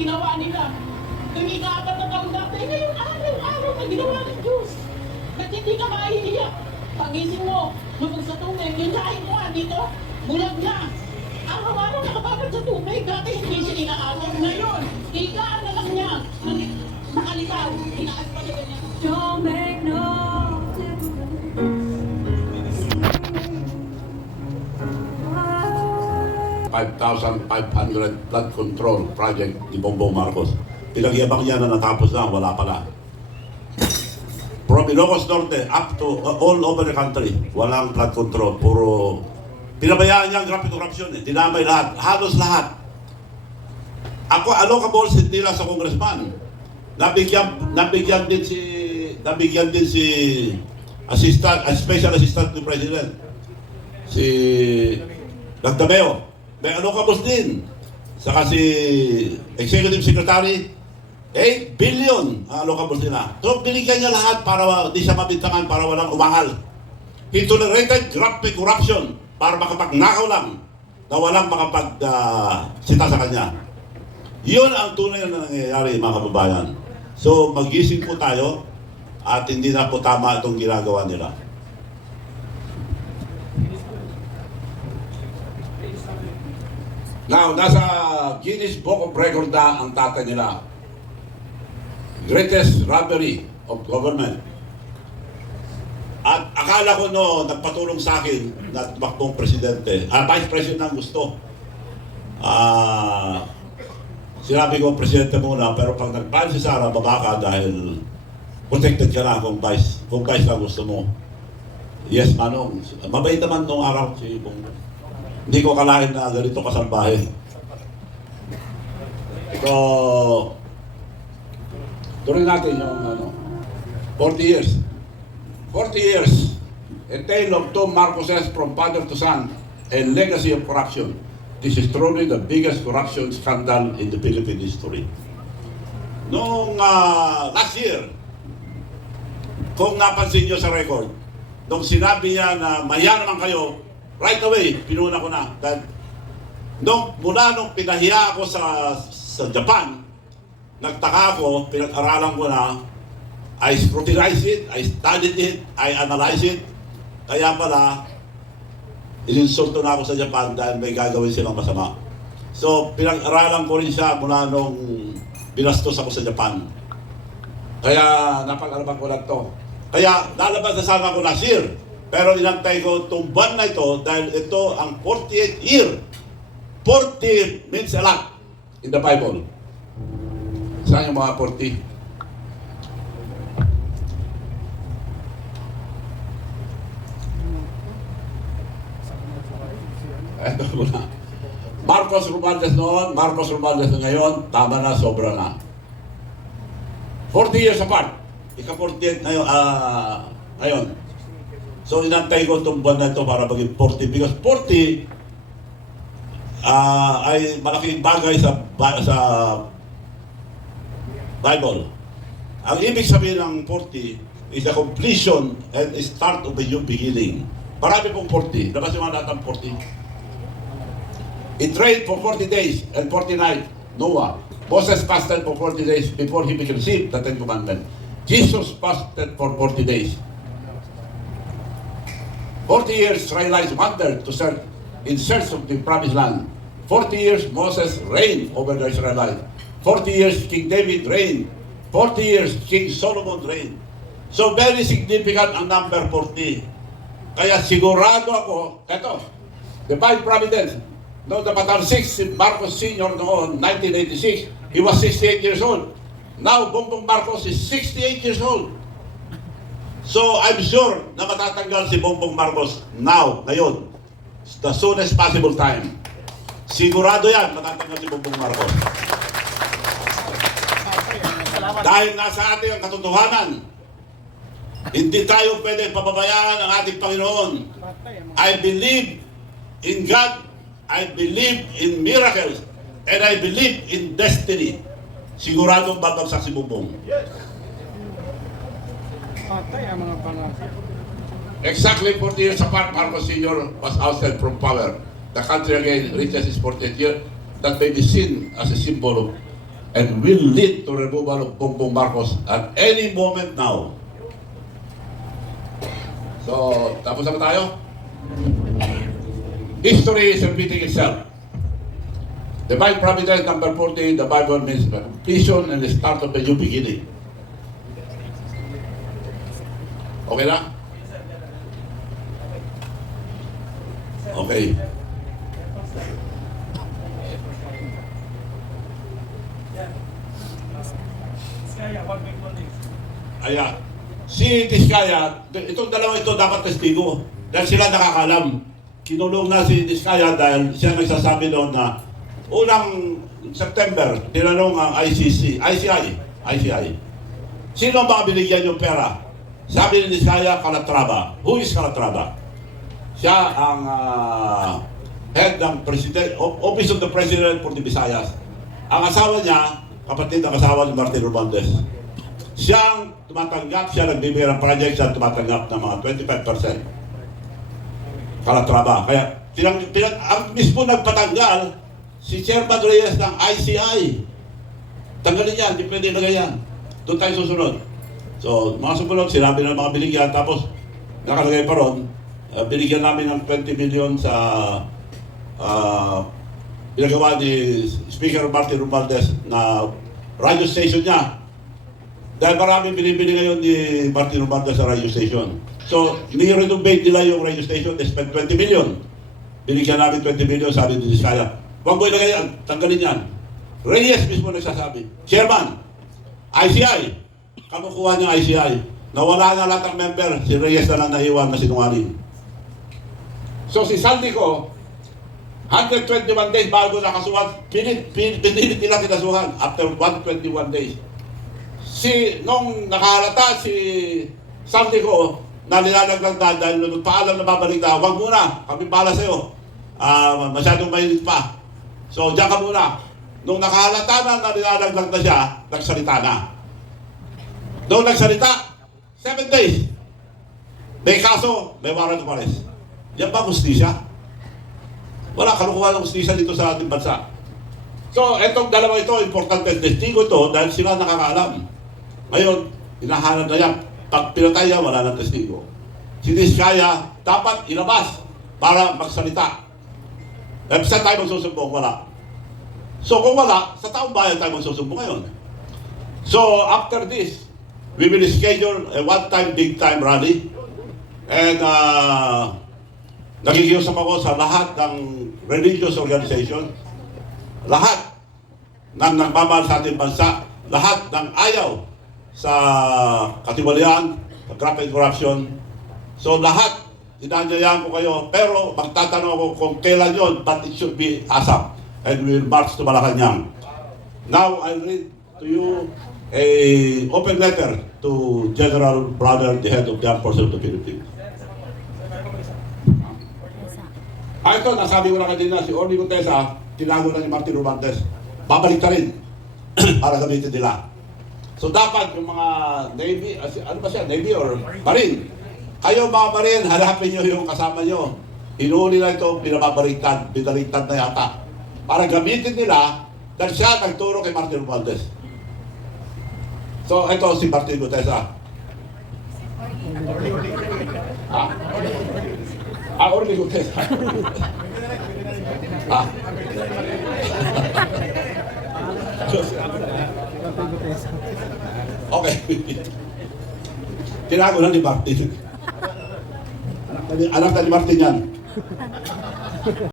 ginawa nila. Ika-4 na taon dati, ngayon araw-araw na ginawa ng Diyos. Ba't hindi ka maiiyak? Pagising mo, lumag sa tubig, yung lain mo dito, bulag na. Araw-araw nakababad sa tubig, dati hindi siya inaawag. Ngayon, higaan na lang niya, nakalitaw, hinaas pa niya ganyan. Don't make no difference. 5,500 flood control project ni Bongbong Marcos. Pinagyabang niya na natapos na, wala pala. From Ilocos Norte up to all over the country, walang flood control. Puro pinabayaan niya ang grabe corruption. Dinamay lahat, halos lahat. Ako, allocable hindi lang sa congressman. Nabigyan din si special assistant to president. Si Nagdameo. May allocables din. Saka si executive secretary, 8 billion ang allocables nila. So binigyan niya lahat para di siya mabintangan, para walang umangal. He tolerated grabe corruption para makapagnakaw lang na walang sita sa kanya. Yun ang tunay na nangyayari, mga kababayan. So magising po tayo at hindi na po tama itong ginagawa nila. Now, nasa Guinness Book of Record na ang tatay nila. Greatest robbery of government. At akala ko nagpatulong sa akin na tumakbong presidente, vice president ang gusto. Sinabi ko, presidente muna, pero pag nag-ban si Sara, baba ka dahil protected ka na kung vice lang gusto mo. Yes, Manong. Mabait naman nung araw si Bongbong. Hindi ko kalahin na ganito kasambahe. So, tuloy natin yung 40 years. 40 years. A tale of two Marcoses from father to son. A legacy of corruption. This is truly the biggest corruption scandal in the Philippine history. Noong last year, kung napansin nyo sa record, nung sinabi niya na maya naman kayo, right away, pinuna ko na. Dahil mula nung pinahiya ako sa Japan, nagtaka ako, pinag-aralan ko na, I scrutinized it, I studied it, I analyzed it. Kaya pala, ininsulto na ako sa Japan dahil may gagawin silang masama. So, pinag-aralan ko rin siya mula nung binastos ako sa Japan. Kaya, napag-aralan ko lang to. Kaya, lalabas na sana ako last year. Pero inantay ko itong buwan na ito dahil ito ang 48th year. 40 means a lot in the Bible. Saan yung mga 40? Ito muna. Marcos Romualdez noon, Marcos Romualdez ngayon, tama na, sobra na. 40 years apart. Ika-48 ngayon. So inantay ko itong buwan na ito para maging 40 because 40 ay malaking bagay sa Bible. Ang ibig sabihin ng 40 is the completion and the start of a new beginning. Marami pong 40. Labas yung mga lahat ng 40. It rained for 40 days and 40 nights. Noah. Moses fasted for 40 days before he received the Ten Commandments. Jesus fasted for 40 days. 40 years Israelites wandered in search of the promised land. 40 years Moses reigned over the Israelites. 40 years King David reigned. 40 years King Solomon reigned. So very significant ang number 40. Kaya sigurado ako, eto, the five providence. No, the Bataan 6, si Marcos Sr. noon, 1986, he was 68 years old. Now, Bongbong Marcos is 68 years old. So, I'm sure na matatanggal si Bongbong Marcos now, ngayon, the soonest possible time. Sigurado yan, matatanggal si Bongbong Marcos. Dahil nasa atin ang katotohanan, hindi tayo pwede pababayaan ang ating Panginoon. I believe in God, I believe in miracles, and I believe in destiny. Siguradong babagsak si Bongbong. Patay ang mga pangalan. Exactly 40 years apart, Marcos Sr. was ousted from power. The country again reaches its 40th year. That may be seen as a symbol of and will lead to removal of Bongbong Marcos at any moment now. So, tapos na ba tayo? History is repeating itself. Divine Providence, number 40, the Bible means completion and the start of the new beginning. Okay na? Okay. Ayan. Si Diskaya, itong dalawa ito dapat testigo. Dahil sila nakakalam. Kinulong na si Diskaya dahil siya nagsasabi doon na unang September, tinanong ang ICI. Sino ang mga binigyan yung pera? Sabi ni Diskaya, Calatrava. Who is Calatrava? Siya ang head ng President, Office of the President for the Visayas. Ang asawa niya, kapatid ng asawa ni Martin Romualdez. Siyang tumatanggap, siya nagbibigay ng project, siya tumatanggap ng mga 25%. Calatrava. Kaya, ang mismo nagpatanggal, si Chairman Reyes ng ICI. Tanggalin yan, hindi pwede ilagay yan. Doon tayo susunod. So, mga sumunod, sinabi ng mga binigyan, tapos nakalagay pa ron, binigyan namin ng 20 million sa pinagawa ni Speaker Martin Romualdez na radio station niya. Dahil maraming binibili ngayon ni Martin Romualdez sa radio station. So, ni-renovate nila yung radio station, they spent 20 million. Binigyan namin 20 million, sabi ni Diskaya. Huwag mo ilagay yan, tanggalin yan. Reyes mismo nagsasabi. Chairman, ICI, kamukuha niya ICI. Nawala na lahat ng member, si Reyes na lang naiwan na sinungaling. So si Saldico, 121 days bago nakasuhan, pinilit nila kinasuhan after 121 days. Nung nakahalata si Saldico, na nilalaglag na dahil nung paalam na babalik na, huwag muna, kami pala sa'yo. Masyadong mainit pa. So, diyan ka muna. Nung nakahalata na nilalaglag na siya, nagsalita na. Nung nagsalita, 7 days. May kaso, may warrant of arrest. Yan ba justisya? Wala, kalukuhan ng justisya dito sa ating bansa. So, etong dalawa ito, importante, testigo ito dahil sila nakakaalam. Ngayon, hinahanap na yan. Pag pinatay yan, wala ng testigo. Si Diskaya, dapat ilabas para magsalita. Saan tayo magsusumbong? Wala. So, kung wala, sa taong bayan tayo magsusumbong ngayon. So, after this, we will schedule a one-time, big-time rally. And, nakikiusap ako sa lahat ng religious organization, lahat ng nagmamahal sa ating bansa, lahat ng ayaw sa katiwalian, sa graft and corruption. So lahat, inanyayahan ko kayo, pero magtatanong ako kung kailan yun, but it should be ASAP. And we will march to Malacanang. Now, I'll read to you a open letter to General Brother, the head of the Armed Forces of the Philippines. Ito, nasabi ko na kanina, si Orly Contesa, tinago na ni Martin Romualdez. Babalik na rin para gamitin nila. So dapat yung mga Navy, ano ba siya, Navy or Marine? Kayo mga Marine, hanapin nyo yung kasama nyo. Inuuli na ito, pinababaliktad, pinaliktad na yata. Para gamitin nila, dahil siya nagturo kay Martin Romualdez. So ito si Martin Contesa. Orly Contesa. Okay. Tinago na ni Martin. Anak na ni Martin yan.